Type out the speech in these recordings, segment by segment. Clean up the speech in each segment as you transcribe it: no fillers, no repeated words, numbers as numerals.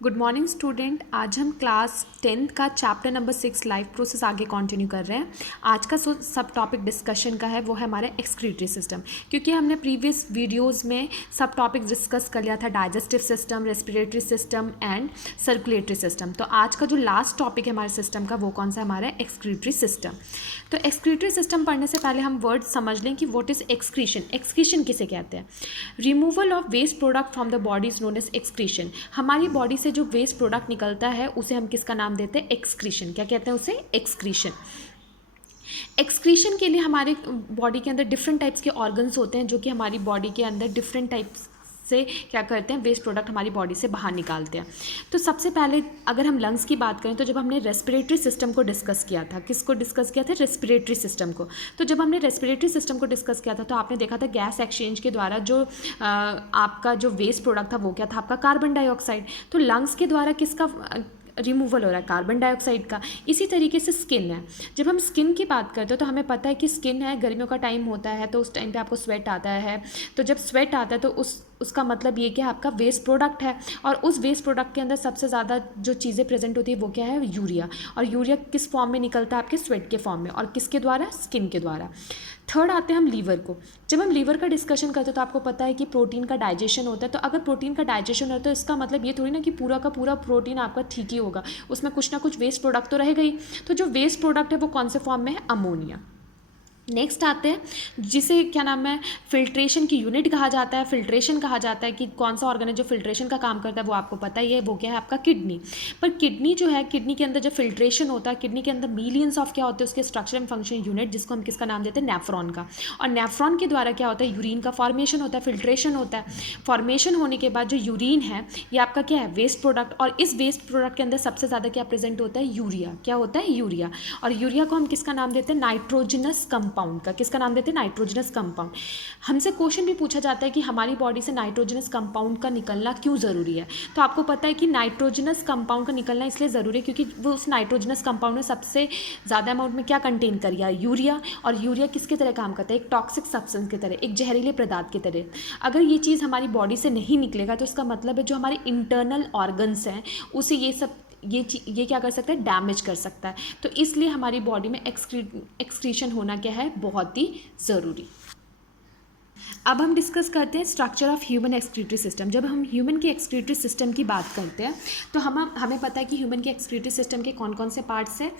Good morning student. आज हम class 10th का चैप्टर नंबर 6 लाइफ प्रोसेस आगे कंटिन्यू कर रहे हैं। आज का सब टॉपिक डिस्कशन का है वो है हमारा एक्सक्रीटरी सिस्टम, क्योंकि हमने प्रीवियस वीडियोस में सब टॉपिक डिस्कस कर लिया था, digestive system, respiratory system and circulatory system. तो आज का जो लास्ट टॉपिक है हमारे सिस्टम का वो कौन सा हमारा एक्सक्रीटरी सिस्टम। तो एक्सक्रीटरी सिस्टम पढ़ने से पहले हम वर्ड समझ लें कि व्हाट इज एक्सक्रीशन। एक्सक्रीशन किसे कहते हैं? Removal of waste product from the body is known as excretion. हमारी बॉडी से जो वेस्ट प्रोडक्ट निकलता है उसे हम किसका नाम देते हैं? एक्सक्रीशन। क्या कहते हैं उसे? एक्सक्रीशन। एक्सक्रीशन के लिए हमारे बॉडी के अंदर डिफरेंट टाइप्स के ऑर्गन्स होते हैं जो कि हमारी बॉडी के अंदर डिफरेंट टाइप्स से क्या करते हैं, वेस्ट प्रोडक्ट हमारी बॉडी से बाहर निकालते हैं। तो सबसे पहले अगर हम लंग्स की बात करें तो जब हमने रेस्पिरेटरी सिस्टम को डिस्कस किया था, किसको डिस्कस किया था? रेस्पिरेटरी सिस्टम को। तो जब हमने रेस्पिरेटरी सिस्टम को डिस्कस किया था तो आपने देखा था गैस एक्सचेंज के द्वारा जो आपका जो वेस्ट प्रोडक्ट था वो क्या था? आपका कार्बन डाइऑक्साइड। तो लंग्स के द्वारा किसका रिमूवल हो रहा है? कार्बन डाइऑक्साइड का। इसी तरीके से स्किन है। जब हम स्किन की बात करते हैं तो हमें पता है कि स्किन है, गर्मियों का टाइम होता है तो उस टाइम पे आपको स्वेट आता है। तो जब स्वेट आता है तो उसका मतलब ये कि आपका वेस्ट प्रोडक्ट है, और उस वेस्ट प्रोडक्ट के अंदर सबसे ज़्यादा जो चीज़ें प्रेजेंट होती है वो क्या है? यूरिया। और यूरिया किस फॉर्म में निकलता है? आपके स्वेट के फॉर्म में। और किसके द्वारा? स्किन के द्वारा। थर्ड आते हैं हम लीवर को। जब हम लीवर का डिस्कशन करते हैं तो आपको पता है कि प्रोटीन का डाइजेशन होता है। तो अगर प्रोटीन का डाइजेशन हो तो इसका मतलब ये थोड़ी ना कि पूरा का पूरा प्रोटीन आपका ठीक ही होगा, उसमें कुछ ना कुछ वेस्ट प्रोडक्ट तो रहेगा ही। तो जो वेस्ट प्रोडक्ट है वो कौन से फॉर्म में है? अमोनिया। नेक्स्ट आते हैं जिसे क्या नाम है, फिल्ट्रेशन की यूनिट कहा जाता है। फिल्ट्रेशन कहा जाता है कि कौन सा ऑर्गन है जो फिल्ट्रेशन का काम करता है, वो आपको पता ही है, वो क्या है? आपका किडनी। पर किडनी जो है, किडनी के अंदर जब फिल्ट्रेशन होता है, किडनी के अंदर मिलियंस ऑफ क्या होते हैं उसके स्ट्रक्चर एंड फंक्शन यूनिट, जिसको हम किसका नाम देते हैं? नेफ्रॉन का। और नेफ्रॉन के द्वारा क्या होता है? यूरिन का फॉर्मेशन होता है, फिल्ट्रेशन होता है। फॉर्मेशन होने के बाद जो यूरिन है ये आपका क्या है? Waste product. और इस वेस्ट प्रोडक्ट के अंदर सबसे ज़्यादा क्या प्रेजेंट होता है? यूरिया। क्या होता है? यूरिया। और यूरिया को हम किसका नाम देते हैं? नाइट्रोजनस कंपाउंड का। किसका नाम देते हैं? Nitrogenous compound. हमसे क्वेश्चन भी पूछा जाता है कि हमारी बॉडी से नाइट्रोजनस कंपाउंड का निकलना क्यों ज़रूरी है। तो आपको पता है कि नाइट्रोजनस कंपाउंड का निकलना इसलिए ज़रूरी है क्योंकि वो उस नाइट्रोजनस कंपाउंड में सबसे ज़्यादा अमाउंट में क्या कंटेन कर गया? यूरिया। और यूरिया किसकी तरह काम करता है? एक टॉक्सिक सब्सटेंस की तरह, एक जहरीले पदार्थ की तरह। अगर ये चीज़ हमारी बॉडी से नहीं निकलेगा तो इसका मतलब है जो हमारे इंटरनल ऑर्गन्स हैं उसे ये क्या कर सकता है? डैमेज कर सकता है। तो इसलिए हमारी बॉडी में एक्सक्रीशन होना क्या है? बहुत ही ज़रूरी। अब हम डिस्कस करते हैं structure of human excretory system. जब हम ह्यूमन के एक्सक्रीटरी सिस्टम की बात करते हैं तो हमें पता है कि ह्यूमन के एक्सक्रीटरी सिस्टम के कौन कौन से पार्ट्स हैं?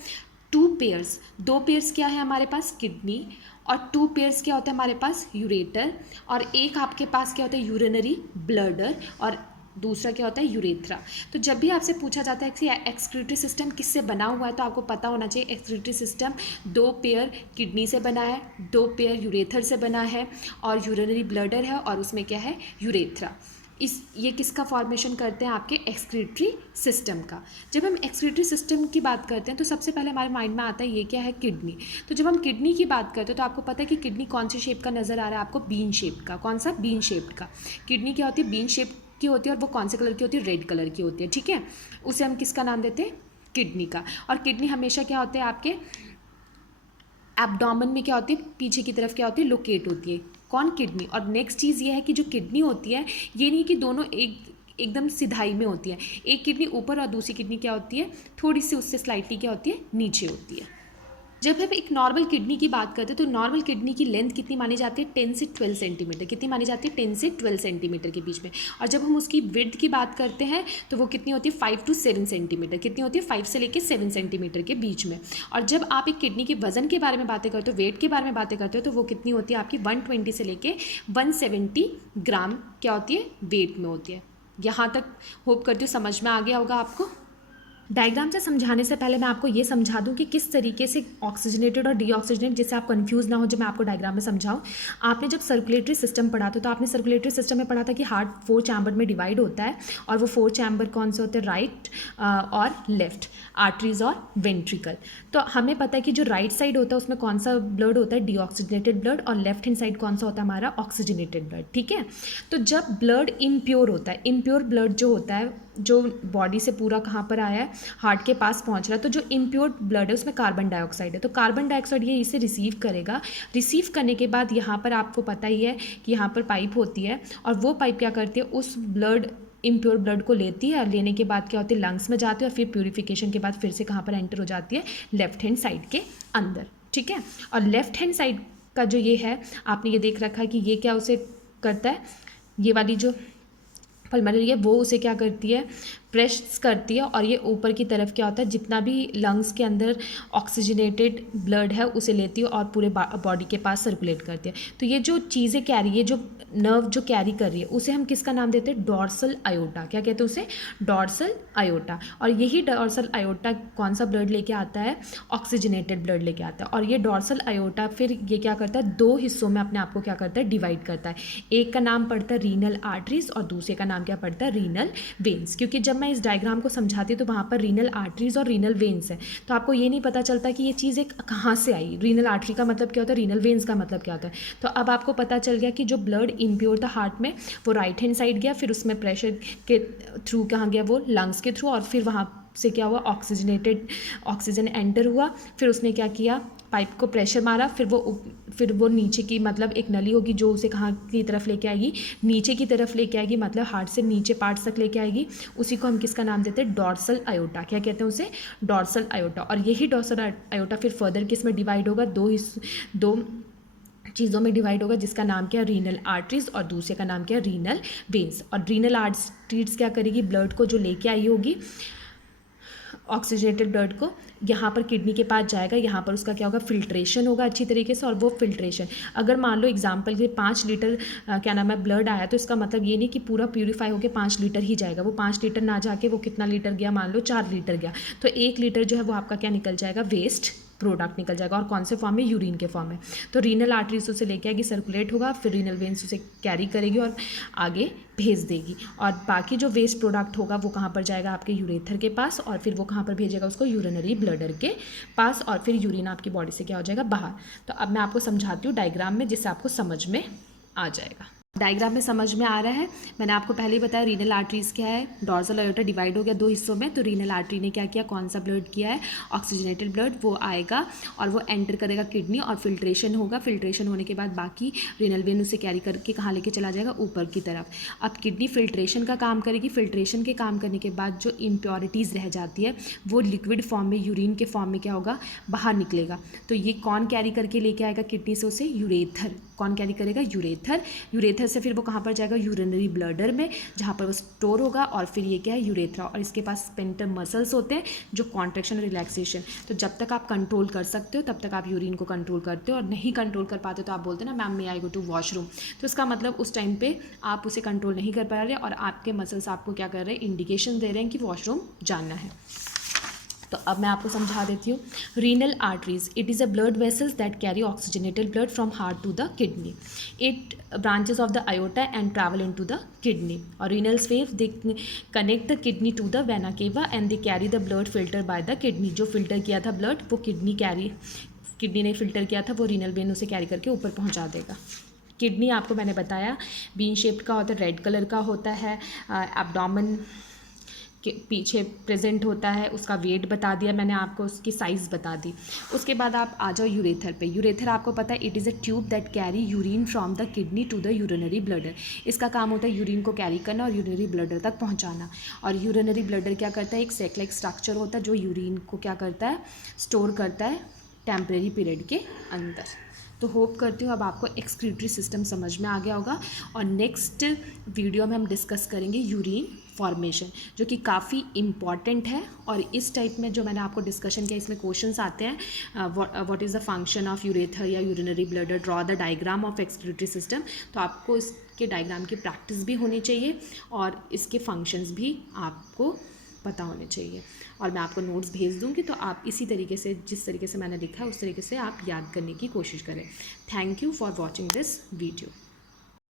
2 पेयर्स। 2 पेयर्स क्या है हमारे पास? किडनी। और 2 पेयर्स क्या होता है हमारे पास? यूरेटर। और एक आपके पास क्या होता है? Urinary bladder. और दूसरा क्या होता है? यूरेथ्रा। तो जब भी आपसे पूछा जाता है कि एक्सक्रीटरी सिस्टम किससे बना हुआ है तो आपको पता होना चाहिए एक्सक्रीटरी सिस्टम 2 पेयर किडनी से बना है, 2 पेयर यूरेथर से बना है, और यूरिनरी ब्लडर है, और उसमें क्या है? यूरेथ्रा। ये किसका फॉर्मेशन करते हैं? आपके एक्सक्रीटरी सिस्टम का। जब हम एक्सक्रीटरी सिस्टम की बात करते हैं तो सबसे पहले हमारे माइंड में आता है ये क्या है? किडनी। तो जब हम किडनी की बात करते हैं तो आपको पता है कि किडनी कौन से शेप का नज़र आ रहा है आपको? बीन शेप का। कौन सा? बीन शेप का। किडनी क्या होती है? बीन शेप की होती है। और वो कौन से कलर की होती है? रेड कलर की होती है। ठीक है, उसे हम किसका नाम देते हैं? किडनी का। और किडनी हमेशा क्या होते हैं आपके एब्डोमेन में क्या होती है? पीछे की तरफ क्या होती है? लोकेट होती है। कौन? किडनी। और नेक्स्ट चीज़ ये है कि जो किडनी होती है ये नहीं कि दोनों एकदम सिधाई में होती है। एक किडनी ऊपर और दूसरी किडनी क्या होती है? थोड़ी सी उससे स्लाइटली क्या होती है? नीचे होती है। जब हम एक नॉर्मल किडनी की बात करते हैं तो नॉर्मल किडनी की लेंथ कितनी मानी जाती है? 10 से 12 सेंटीमीटर। कितनी मानी जाती है? 10 से 12 सेंटीमीटर के बीच में। और जब हम उसकी विड्थ की बात करते हैं तो वो कितनी होती है? 5 to 7 सेंटीमीटर। कितनी होती है? 5 से लेकर 7 सेंटीमीटर के बीच में। और जब आप एक किडनी के वजन के बारे में बातें करते हो, वेट के बारे में बातें करते हो, तो वो कितनी होती है आपकी? 120 से लेकर 170 ग्राम क्या होती है? वेट में होती है। यहाँ तक होप करती हूँ समझ में आ गया होगा आपको। डायग्राम से समझाने से पहले मैं आपको ये समझा दूं कि किस तरीके से ऑक्सीजनेटेड और डीऑक्सीजनेटेड, जिससे आप कंफ्यूज ना हो जब मैं आपको डायग्राम में समझाऊं। आपने जब सर्कुलेटरी सिस्टम पढ़ा था तो आपने सर्कुलेटरी सिस्टम में पढ़ा था कि हार्ट 4 चैम्बर में डिवाइड होता है। और वो 4 चैम्बर कौन से होते हैं? राइट और लेफ्ट, आर्टरीज और वेंट्रिकल। तो हमें पता है कि जो राइट साइड होता है उसमें कौन सा ब्लड होता है? Deoxygenated blood. और लेफ्ट हैंड साइड कौन सा होता है हमारा? Oxygenated blood. ठीक है, तो जब ब्लड इम्प्योर होता है, इम्प्योर ब्लड जो होता है जो बॉडी से पूरा कहाँ पर आया है? हार्ट के पास पहुँच रहा है। तो जो इम्प्योर ब्लड है उसमें कार्बन डाइऑक्साइड है। तो कार्बन डाइऑक्साइड ये इसे रिसीव करेगा। रिसीव करने के बाद यहाँ पर आपको पता ही है कि यहाँ पर पाइप होती है, और वो पाइप क्या करती है? उस ब्लड इम्प्योर ब्लड को लेती है और लेने के बाद क्या होती है, लंग्स में जाती है और फिर प्यूरिफिकेशन के बाद फिर से कहाँ पर एंटर हो जाती है, लेफ्ट हैंड साइड के अंदर, ठीक है। और लेफ्ट हैंड साइड का जो ये है, आपने ये देख रखा है कि ये क्या उसे करता है, ये वाली जो पल्मोनरी है वो उसे क्या करती है, प्रेस करती है, और ये ऊपर की तरफ क्या होता है, जितना भी लंग्स के अंदर ऑक्सीजनेटेड ब्लड है उसे लेती है और पूरे बॉडी के पास सर्कुलेट करती है। तो ये जो चीज़ें कैरी, ये जो नर्व जो कैरी कर रही है उसे हम किसका नाम देते हैं, डॉर्सल आयोटा। क्या कहते हैं उसे, डॉर्सल आयोटा। और यही डॉर्सल आयोटा कौन सा ब्लड लेके आता है, ऑक्सीजनेटेड ब्लड लेके आता है। और ये डॉर्सल आयोटा फिर ये क्या करता है, दो हिस्सों में अपने आप को क्या करता है, डिवाइड करता है। एक का नाम पड़ता है रीनल आर्टरीज और दूसरे का नाम क्या पड़ता है, रीनल वेन्स। क्योंकि जब मैं इस डायग्राम को समझाती तो वहाँ पर रीनल आर्टरीज और रीनल वेन्स है, तो आपको ये नहीं पता चलता कि ये चीज़ एक कहाँ से आई, रीनल आर्टरी का मतलब क्या होता है, रीनल वेन्स का मतलब क्या होता है। तो अब आपको पता चल गया कि जो ब्लड इम्प्योर था हार्ट में वो राइट हैंड साइड गया, फिर उसमें प्रेशर के थ्रू कहाँ गया, वो लंग्स के थ्रू, और फिर वहाँ से क्या हुआ, ऑक्सीजन एंटर हुआ, फिर उसने क्या किया, पाइप को प्रेशर मारा, फिर वो नीचे की, मतलब एक नली होगी जो उसे कहाँ की तरफ लेके आएगी, नीचे की तरफ लेके आएगी, मतलब हार्ट से नीचे पार्ट्स तक लेके आएगी। उसी को हम किसका नाम देते हैं, डॉर्सल आयोटा। क्या कहते हैं उसे, डॉर्सल आयोटा। और यही डॉर्सल आयोटा फिर फर्दर किस में डिवाइड होगा, दो चीज़ों में डिवाइड होगा, जिसका नाम क्या है, रीनल आर्टरीज, और दूसरे का नाम क्या है, रीनल वेन्स। और रीनल आर्टरीज क्या करेगी, ब्लड को जो लेके आई होगी, ऑक्सीजनेटेड ब्लड को, यहाँ पर किडनी के पास जाएगा, यहाँ पर उसका क्या होगा, फिल्ट्रेशन होगा अच्छी तरीके से। और वो फिल्ट्रेशन, अगर मान लो एग्जांपल के 5 लीटर क्या नाम है ब्लड आया, तो इसका मतलब ये नहीं कि पूरा प्यूरीफाई होकर 5 लीटर ही जाएगा, वो 5 लीटर ना जाके वो कितना लीटर गया, मान लो 4 लीटर गया, तो 1 लीटर जो है वो आपका क्या निकल जाएगा, वेस्ट प्रोडक्ट निकल जाएगा। और कौन से फॉर्म में, यूरिन के फॉर्म में। तो रीनल आर्टरीज उसे लेके आएगी, सर्कुलेट होगा, फिर रीनल वेन्स उसे कैरी करेगी और आगे भेज देगी। और बाकी जो वेस्ट प्रोडक्ट होगा वो कहाँ पर जाएगा, आपके यूरेथर के पास, और फिर वो कहाँ पर भेजेगा उसको, यूरिनरी ब्लडर के पास, और फिर यूरिन आपकी बॉडी से क्या हो जाएगा, बाहर। तो अब मैं आपको समझाती हूँ डायग्राम में, जिससे आपको समझ में आ जाएगा। डायग्राम में समझ में आ रहा है। मैंने आपको पहले ही बताया रीनल आर्टरीज क्या है, डॉर्सल आयोटा डिवाइड हो गया 2 हिस्सों में। तो रीनल आर्टरी ने क्या किया, कौन सा ब्लड किया है, ऑक्सीजनेटेड ब्लड, वो आएगा और वो एंटर करेगा किडनी, और फिल्ट्रेशन होगा। फिल्ट्रेशन होने के बाद बाकी रीनल वेन उसे कैरी करके कहाँ लेके चला जाएगा, ऊपर की तरफ। अब किडनी फिल्ट्रेशन का काम करेगी, फिल्ट्रेशन के काम करने के बाद जो इम्प्योरिटीज़ रह जाती है वो लिक्विड फॉर्म में, यूरिन के फॉर्म में क्या होगा, बाहर निकलेगा। तो ये कौन कैरी करके लेके आएगा किडनी से उसे, यूरेथर। कौन कैरी करेगा, यूरेथर। यूरेथर से फिर वो कहाँ पर जाएगा, यूरिनरी ब्लडर में, जहाँ पर वो स्टोर होगा। और फिर ये क्या है, यूरेथ्रा, और इसके पास स्पेंटर मसल्स होते हैं जो कॉन्ट्रैक्शन और रिलैक्सेशन। तो जब तक आप कंट्रोल कर सकते हो तब तक आप यूरिन को कंट्रोल करते हो, और नहीं कंट्रोल कर पाते तो आप बोलते हैं ना, ma'am may I go to washroom. तो इसका मतलब उस टाइम पे आप उसे कंट्रोल नहीं कर पा रहे, और आपके मसल्स आपको क्या कर रहे हैं, इंडिकेशन दे रहे हैं कि वॉशरूम जाना है। तो अब मैं आपको समझा देती हूँ। Renal arteries, it is a blood vessels that carry oxygenated blood from heart to the kidney. It branches of the aorta and travel into the kidney. Or renal waves, they connect the kidney to the vena cava and they carry the blood filtered by the kidney. जो filter किया था blood वो kidney ने filter किया था, वो renal vein उसे carry करके ऊपर पहुंचा देगा। किडनी आपको मैंने बताया बीन शेप्ड का होता है, रेड कलर का होता है, एब्डोमेन के पीछे प्रेजेंट होता है, उसका वेट बता दिया मैंने आपको, उसकी साइज़ बता दी। उसके बाद आप आ जाओ यूरेथर पे। यूरेथर आपको पता है, it is a tube that carry urine from the kidney to the urinary bladder. इसका काम होता है यूरिन को कैरी करना और यूरिनरी ब्लडर तक पहुंचाना। और यूरिनरी ब्लडर क्या करता है, एक सैक लाइक स्ट्रक्चर होता है जो यूरिन को क्या करता है, स्टोर करता है टेम्परेरी पीरियड के अंदर। तो होप करती हूँ अब आपको एक्सक्रीटरी सिस्टम समझ में आ गया होगा। और नेक्स्ट वीडियो में हम डिस्कस करेंगे यूरिन फॉर्मेशन, जो कि काफ़ी इम्पॉर्टेंट है। और इस टाइप में जो मैंने आपको डिस्कशन किया, इसमें क्वेश्चंस आते हैं, what is the function of urethra या urinary bladder, draw the diagram of excretory system. तो आपको इसके डायग्राम की प्रैक्टिस भी होनी चाहिए और इसके फंक्शंस भी आपको पता होने चाहिए। और मैं आपको नोट्स भेज दूँगी, तो आप इसी तरीके से, जिस तरीके से मैंने लिखा है उस तरीके से आप याद करने की कोशिश करें। Thank you for watching this video.